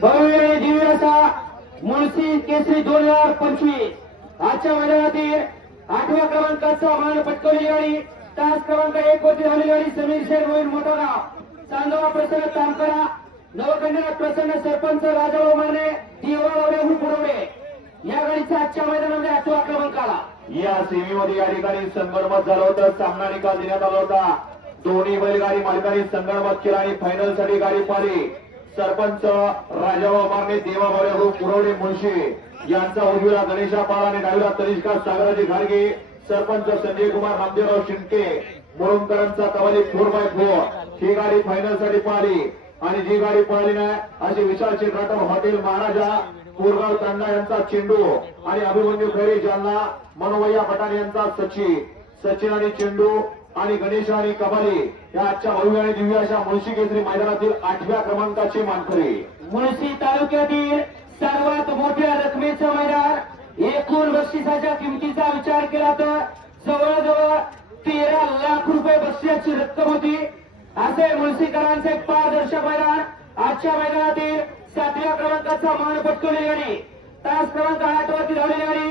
भव्य दिव्य असा मुळशी केसरी दोन हजार पंचवीस. आजच्या मैदानातील आठव्या क्रमांकाचा मान पटकवली गाडी तास क्रमांक एक वरती झालेली गाडी समीर शेठ मोहीन मोठा चांदवा प्रसन्न तामकरा नवकन्या प्रसन्न सरपंच राजा माने दिवाळवडे पुरवडे या गाडीचा आजच्या मैदानामध्ये आठवा क्रमांक आला. या सेमीमध्ये या ठिकाणी संगणमत झालं होतं सामना निकाल देण्यात आला होता. दोन्ही बैलगाडी मालकांनी संगणमत केला आणि फायनलसाठी गाडी पाहिली सरपंच राजाभाऊ मारणे देवाभाऊ ग्रुप हो, पुरवणे मुळशी. यांचा उजवीला गणेशा पाळ आणि डावीला तनिष्का सागराजी घाडगे. सरपंच संजय कुमार नामदेवराव शिंदे मुरुमकरांचा कबड्डी फोर बाय फोर. ही गाडी फायनलसाठी पाहिली. आणि जी गाडी पाहिली नाही अशी विशाल राठोड हॉटेल महाराजा कोरगाव तांडा यांचा चेंडू आणि अभिमन्यू खैरे जालना मनोवय्या पठाण यांचा सचिन सचिन आणि चेंडू आणि गणेश आणि कबाली या आजच्या भव्य आणि दिव्य अशा मुळशी केसरी मैदानातील आठव्या क्रमांकाचे मानकरी. मुळशी तालुक्यातील सर्वात मोठ्या रकमेचं मैदान एकूण बक्षिसाच्या किमतीचा विचार केला तर जवळजवळ तेरा लाख रुपये बक्षिसाची रक्कम होती. असे मुळशीकरांचे पारदर्शक मैदान आजच्या मैदानातील सातव्या क्रमांकाचा मान पटकवली गाडी. तास क्रमांक आठ वरती धावलेली गाडी.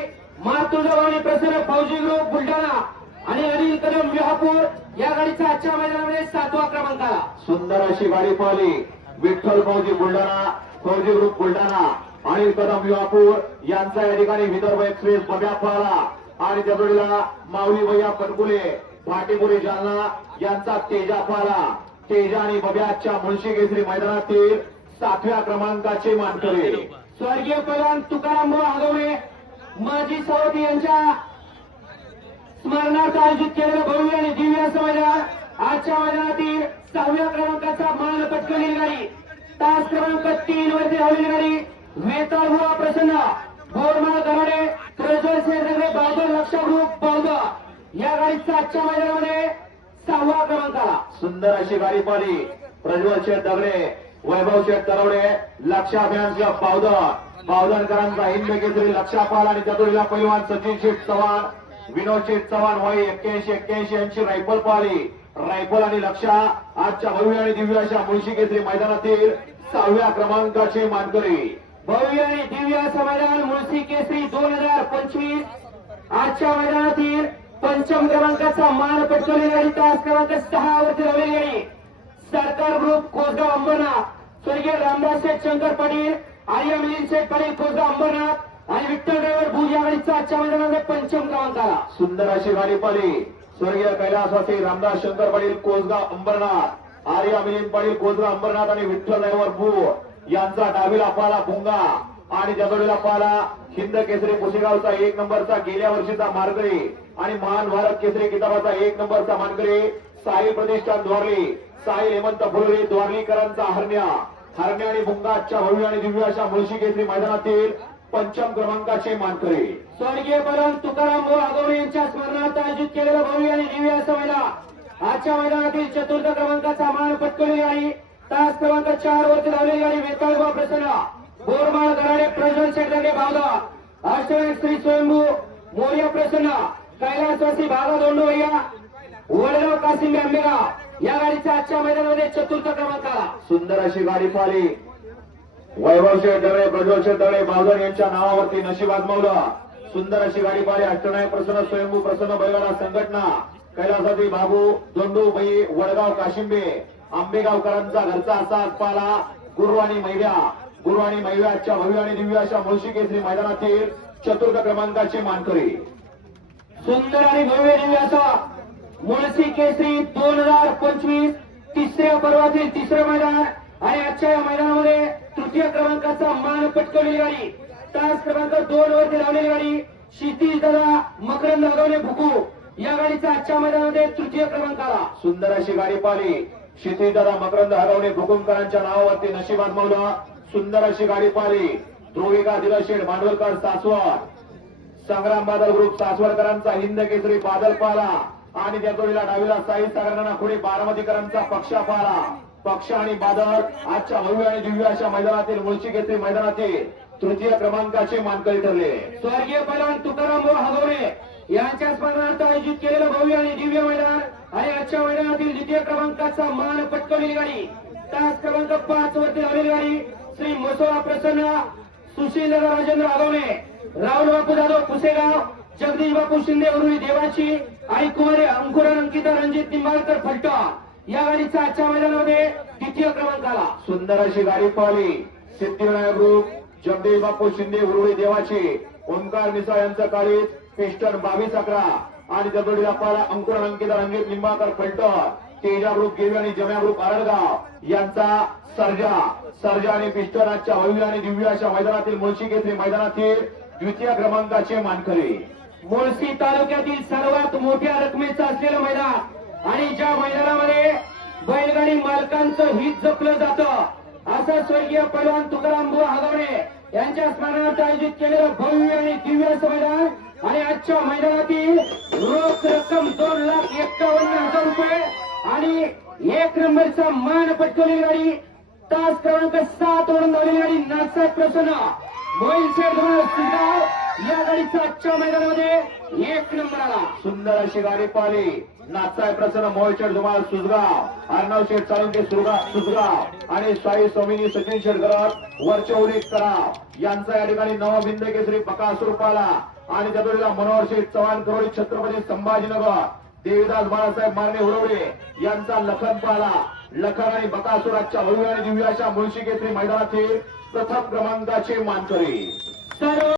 आणि प्रसन्न फौजी ग्रुप बुलढाणा. आणि अनिल कदम विहापूर या गाडीचा आजच्या मैदानामध्ये सातवा क्रमांक आला. सुंदर अशी गाडी पाहिली विठ्ठल फौजी बुलढाणा फौजी ग्रुप बुलढाणा अनिल कदम युवापूर यांचा या ठिकाणी विदर्भ एक्सप्रेस बघ्या पाहला आणि त्या जोडीला माऊली भैया पटकुले भाटीपुरी जालना यांचा तेजा पाहला तेजा आणि बब्याच्या मुळशी केसरी मैदानातील सातव्या क्रमांकाचे मानकरी. स्वर्गीय प्रधान तुकाराम आगवणे माजी सभापती यांच्या स्मरणार्थ आयोजित केलेलं भव्य आणि दिव्य असं मैदान आजच्या मैदानातील सहाव्या क्रमांकाचा मान पटकवलेली गाडी तास क्रमांक तीन वरती धावलेली गाडी वेताळ हुआ प्रसन्न बोरमाळ गराडे प्रज्वल शेरनगरे बाजार लक्ष ग्रुप बौद्ध या गाडीचा आजच्या मैदानामध्ये सहावा क्रमांक आला. सुंदर अशी गाडी पाहिली. प्रज्वल शेठ दगडे वैभव शेठ तरवडे लक्षा अभियानचा पावदर पावदरकरांचा हिंद केसरी लक्षा पाल आणि चतुर्ला पैलवान सचिन शेठ चव्हाण. विनोद शेठ चव्हाण वय एक्क्याऐंशी एक्क्याऐंशी यांची रायफल पाळी. रायफल आणि लक्षा आजच्या भव्य आणि दिव्य अशा मुळशी केसरी मैदानातील सहाव्या क्रमांकाचे मानकरी. भव्य आणि दिव्य असं मैदान मुळशी केसरी दोन हजार पंचवीस. आजच्या मैदानातील पंचम क्रमांकाचा मान पटकवलेली गाडी तास क्रमांक सहा वरती रवी गाडी सरकार ग्रुप कोसगाव अंबरनाथ. स्वर्गीय रामदास शेठ शंकर पाटील आर्य मिलिंद शेठ पाटील कोसगाव अंबरनाथ. आणि विठ्ठल ड्रायव्हर भूज या गाडीचा आजच्या मैदानामध्ये पंचम क्रमांक आला. सुंदर अशी गाडी पाली स्वर्गीय कैलासवासी रामदास शंकर पाटील कोसगाव अंबरनाथ. आर्य मिलिंद पाटील कोसगाव अंबरनाथ आणि विठ्ठल ड्रायव्हर भू यांचा डावीला पाला भुंगा आणि जगडीला पाला हिंद केसरी पुसेगावचा एक नंबरचा गेल्या वर्षीचा मार्गरी आणि महान भारत केसरी किताबाचा एक नंबरचा मानकरी साहिल प्रतिष्ठान द्वारली. साहिल हेमंत फुलरे द्वारलीकरांचा हरण्या. हरण्या आणि भुंगा आजच्या भव्य आणि दिव्य अशा मुळशी केसरी मैदानातील पंचम क्रमांकाचे मानकरी. स्वर्गीय परम तुकाराम आगवणे यांच्या स्मरणार्थ आयोजित केलेलं भव्य आणि दिव्य असं मैदान. आजच्या मैदानातील चतुर्थ क्रमांकाचा मान पटकवलेली गाडी तास क्रमांक चार वरती धावलेली गाडी वेताळगाव प्रसन्न. बोरमाळ गराडे प्रज्वल शेटगडे बावदा अष्टनाथ श्री स्वयंभू मोर्या प्रसन्न. कैलासवासी भागा दोंडोया वडगाव कासिंबे आंबेगाव. या गाडीचा आजच्या मैदानामध्ये चतुर्थ क्रमांक आला. सुंदर अशी गाडी पाहिली. वैभव शेठ दगडे प्रज्वल शेठ बावधन यांच्या नावावरती नशीब आजमावलं सुंदर अशी गाडी पाहिली अष्टनायक प्रसन्न स्वयंभू प्रसन्न बैलगाडा संघटना. कैलासाची बाबू दोंडू बाई वडगाव काशिंबे. आंबेगावकरांचा घरचा असा आजपाला गुरु आणि महिला गुरु आणि मैव्याच्या भव्य आणि दिव्य अशा मुळशी केसरी मैदानातील चतुर्थ क्रमांकाची मानकरी. सुंदर आणि भव्य दिव्य असा मुळशी केसरी दोन हजार पंचवीस तिसऱ्या पर्वातील तिसरं मैदान आणि आजच्या या मैदानामध्ये तृतीय क्रमांकाचा मान पटकवलेली गाडी. तास क्रमांक दोन वरती लावलेली गाडी. क्षितिज दादा मकरंद आगवणे भुकू या गाडीचा आजच्या मैदानामध्ये तृतीय क्रमांक आला सुंदर अशी गाडी पाहिली. क्षितिदादा मकरंद हरवणे भुकुमकरांच्या नावावरती नशीब आजमावलं सुंदर अशी गाडी पाहिली. ध्रुविका दिलशेठ भांडवलकर सासवड. संग्राम बादल ग्रुप सासवडकरांचा हिंद केसरी बादल पाला आणि त्या जोडीला डावीला साई सागरांना पुढे बारामतीकरांचा पक्षा पाला पक्ष आणि बादल आजच्या भव्य आणि दिव्य अशा मैदानातील मुळशी केसरी मैदानातील तृतीय क्रमांकाचे मानकरी ठरले. स्वर्गीय पैलवान तुकाराम हगवणे यांच्या स्मरणार्थ आयोजित केलेलं भव्य आणि दिव्य मैदान आणि आजच्या मैदानातील द्वितीय क्रमांकाचा मान पटकवलेली गाडी तास क्रमांक पाच वरती लावलेली गाडी श्री बसवा प्रसन्न सुशील राजेंद्र आगवणे राहुल बापू जाधव पुसेगाव जगदीश बापू शिंदे उर्वी देवाची आणि कुमारी अंकुरा अंकिता रणजित निंबाळकर फलटण. या गाडीचा आजच्या मैदानामध्ये द्वितीय क्रमांक आला सुंदर अशी गाडी पळाली. सिद्धिविनायक ग्रुप जगदीश बापू शिंदे उरुळी देवाची. ओंकार मिसाळ यांचं काळीज पिस्टन बावीस अकरा. आणि जगडीला पाला अंकुर अंकिता रंजित निंबाळकर फलटण तेजा ग्रुप गेवी आणि जम्या ग्रुप आरडगाव. यांचा सर्जा सर्जा आणि पिस्टन आजच्या भव्य आणि दिव्य अशा मैदानातील मुळशी घेतली. मैदानातील द्वितीय क्रमांकाचे मानकरी. मुळशी तालुक्यातील सर्वात मोठ्या रकमेचं असलेलं मैदान आणि ज्या मैदानामध्ये बैलगाडी मालकांचं हित जपलं जातं असं स्वर्गीय पैलवान तुकाराम बुवा हगवणे यांच्या स्मरणार्थ आयोजित केलेलं भव्य आणि दिव्य असं मैदान. आणि आजच्या मैदानातील रोख रक्कम दोन लाख एक्कावन्न हजार रुपये आणि एक नंबरचा मान पटकवलेली गाडी तास क्रमांक सात वरून धावलेली गाडी नासाहेब प्रसन्न. मोहिल शेठ या गाडीचा आजच्या मैदानामध्ये एक नंबर आला. सुंदर अशी गाडी पाहिली. नाथसाहेब प्रसन्न मोहिचर धुमाळ सुजगाव. अर्णव शेठ चालुंके सुजगाव. आणि साई स्वामीनी सचिन शेटकर वरचे उल्लेख करा. यांचा या ठिकाणी नवबिंद केसरी बकासूर पाला आणि जगडीला मनोहर शेठ चव्हाण करोडी छत्रपती संभाजीनगर देवीदास बाळासाहेब मारणे हुरवडे यांचा लखन पाला लखन आणि बकासुराच्या भव्य आणि दिव्याच्या मुळशी केसरी मैदानातील प्रथम क्रमांकाचे मानकरी.